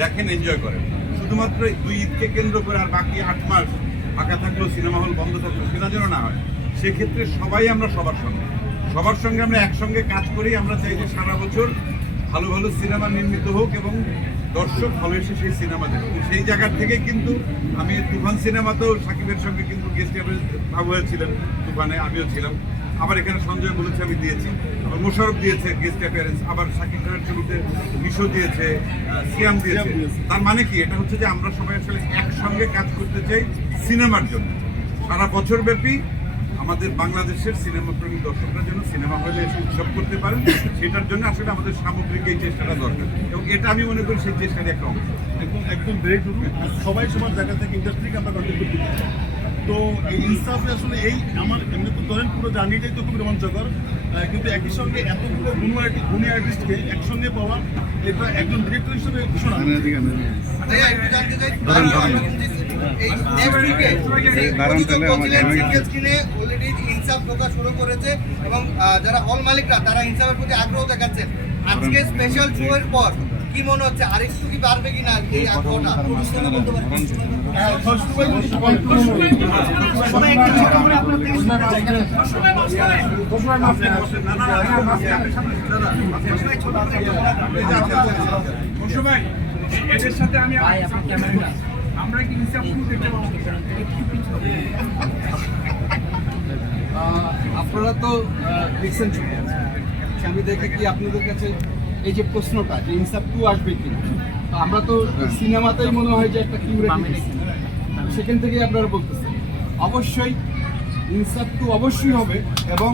দেখেন সেক্ষেত্রে সবাই আমরা সবার সঙ্গে। সবার সঙ্গে আমরা একসঙ্গে কাজ করি, আমরা চাই যে সারা বছর ভালো ভালো সিনেমা নির্মিত হোক এবং দর্শক হলে এসে সেই সিনেমা দেখে তো সেই জায়গার থেকে কিন্তু আমি তুফান সিনেমাতেও সাকিবের সঙ্গে কিন্তু গেস্ট ভাব হয়েছিলেন, তুফানে আমিও ছিলাম। আবার এখানে সঞ্জয় বলেছে আমি দিয়েছি। আবার মোশারফ দিয়েছে গেস্ট অ্যাপিয়ারেন্স আবার সাকিব খানের ছবিতে মিশো দিয়েছে সিয়াম দিয়েছে। তার মানে কি? এটা হচ্ছে যে আমরা সবাই আসলে একসঙ্গে কাজ করতে চাই সিনেমার জন্য। সারা বছর ব্যাপী আমাদের বাংলাদেশের সিনেমা প্রেমী দর্শকরা যেন সিনেমা হলে এসে উৎসব করতে পারেন সেটার জন্য আসলে আমাদের সামগ্রিক এই চেষ্টাটা দরকার। এবং এটা আমি মনে করি সেই চেষ্টারই একটা অংশ। একদম একদম ব্রেক সবাই সবার জায়গা থেকে ইন্ডাস্ট্রিকে আমরা কন্ট্রিবিউট করতে। তো এই ইনসাফে আসলে এই আমার এমনি তো ধরেন পুরো জার্নিটাই তো খুব রোমাঞ্চকর আহ, কিন্তু একই সঙ্গে এতগুলো গুণী আর্টিস্ট গুণী আর্টিস্টকে একসঙ্গে পাওয়া এটা একজন ডিরেক্টর হিসেবে শোনা already ইনসাফ ঢোকা শুরু করেছে এবং যারা হল মালিকরা তারা ইনসাফের প্রতি আগ্রহ দেখাচ্ছেন আজকে স্পেশাল শো এর পর কি মনে হচ্ছে আরেকটু কি বাড়বে কিনা এই আগ্রহটা সময় এদের সাথে আমি আমরা কি হিসাব শুরু দেখতে পাবো আপনারা তো দেখছেন ছবি দেখে কি আপনাদের কাছে এই যে প্রশ্নটা যে ইনসাফ টু আসবে কিনা? আমরা তো সিনেমাতেই মনে হয় যে একটা কিউরেটিভ সেখান থেকেই আপনারা বলতেছেন। অবশ্যই ইনসাফ টু অবশ্যই হবে এবং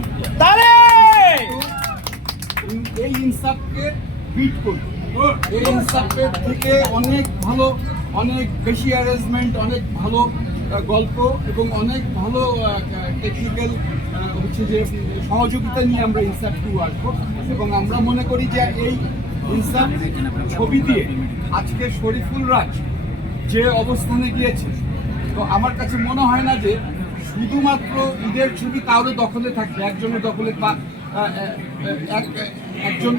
এই ইনসাফকে বিট করবে এই ইনসাফের থেকে অনেক ভালো অনেক বেশি অ্যারেঞ্জমেন্ট অনেক ভালো গল্প এবং অনেক ভালো টেকনিক্যাল হচ্ছে যে সহযোগিতা নিয়ে আমরা ইনসাফ টু আসব। এবং আমরা মনে করি যে এই ইনসাফ ছবি দিয়ে আজকে শরীফুল রাজ যে অবস্থানে গিয়েছে, তো আমার কাছে মনে হয় না যে শুধুমাত্র ঈদের ছবি কারও দখলে থাকবে একজনের দখলে বা একজন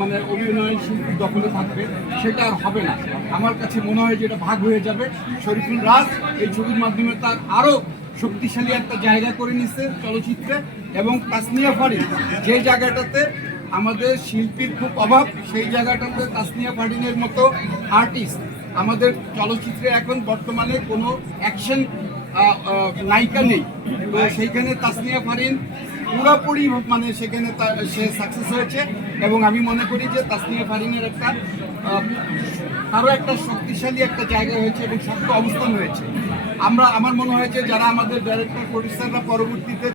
মানে অভিনয় শিল্পীর দখলে থাকবে, সেটা আর হবে না। আমার কাছে মনে হয় যে এটা ভাগ হয়ে যাবে। শরীফুল রাজ এই ছবির মাধ্যমে তার আরও শক্তিশালী একটা জায়গা করে নিচ্ছে চলচ্চিত্রে এবং তাসনিয়া ফারিন, যে জায়গাটাতে আমাদের শিল্পীর খুব অভাব, সেই জায়গাটাতে তাসনিয়া ফারিনের মতো আর্টিস্ট আমাদের চলচ্চিত্রে এখন বর্তমানে কোনো অ্যাকশন নায়িকা নেই। তো সেইখানে তাসনিয়া ফারিন পুরোপুরি মানে সেখানে তার সে সাকসেস হয়েছে এবং আমি মনে করি যে তাসনিয়া ফারিনের একটা আরও একটা শক্তিশালী একটা জায়গা হয়েছে এবং শক্ত অবস্থান হয়েছে। আমরা, আমার মনে হয়েছে যারা আমাদের ডাইরেক্টর প্রডিউসাররা পরবর্তীতে